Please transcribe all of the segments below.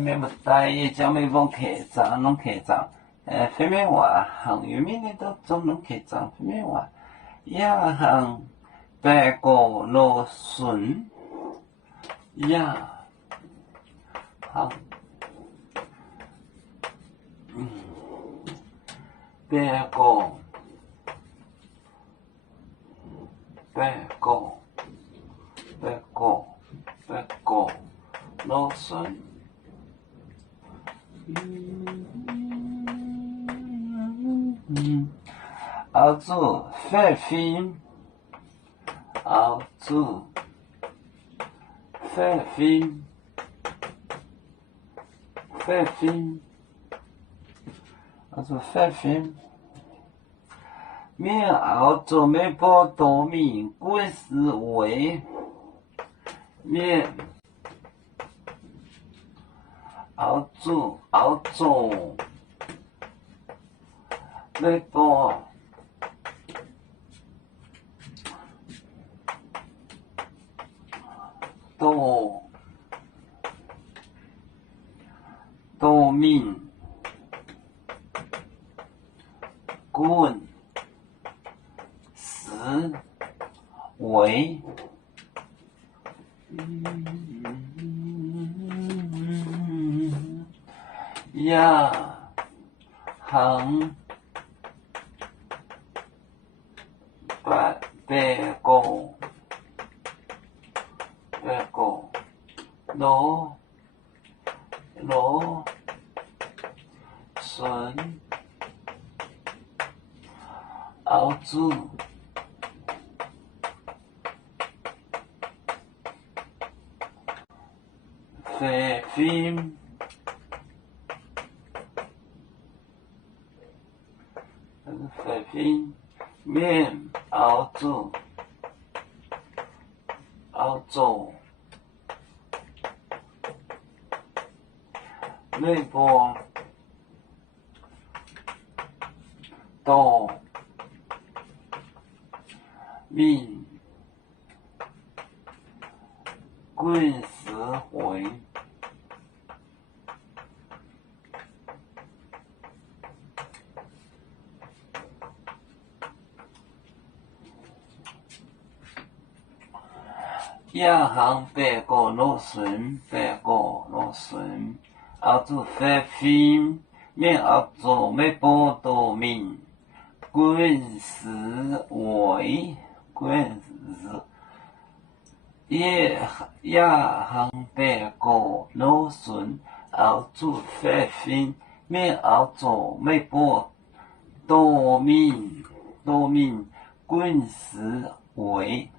面不大也叫没帮客栈弄客栈，飞面话行有面的都总弄客栈飞面话，也行白果罗笋，也行白果罗笋。澳洲飞飞，澳洲飞飞，飞飞，澳洲飞飞。面澳洲没包稻米，滚丝味。面澳洲没包稻米，滚丝味。呀行白果罗笋，澳洲飞飞，飞飞面澳洲没包稻米，滚丝味。也行白果罗笋，澳洲飞飞面澳洲没包稻米，滚丝味，也行白果罗笋，澳洲飞飞面澳洲没包稻米，滚丝味。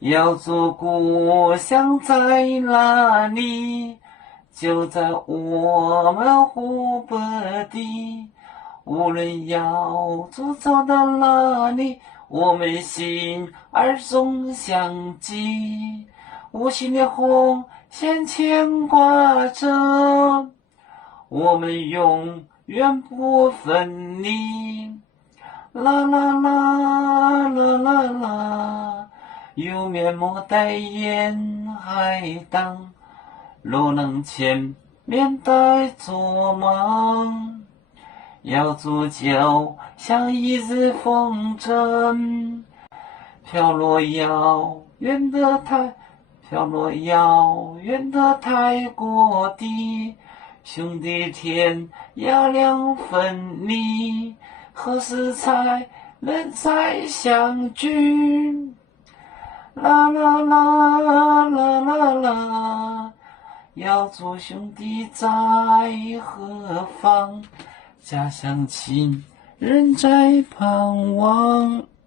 要做故乡在哪里？就在我们湖北地。无论要走到哪里，我们心儿总相系。无形的红线牵挂着，我们永远不分离。啦啦啦啦啦啦，有面膜代言海棠，若能前面带做梦，要做就像一日风筝，飘落遥远的太过地，兄弟天涯两分离，何时才能再相聚？啦啦啦啦啦啦，要做兄弟在何方？家乡亲人在盼望。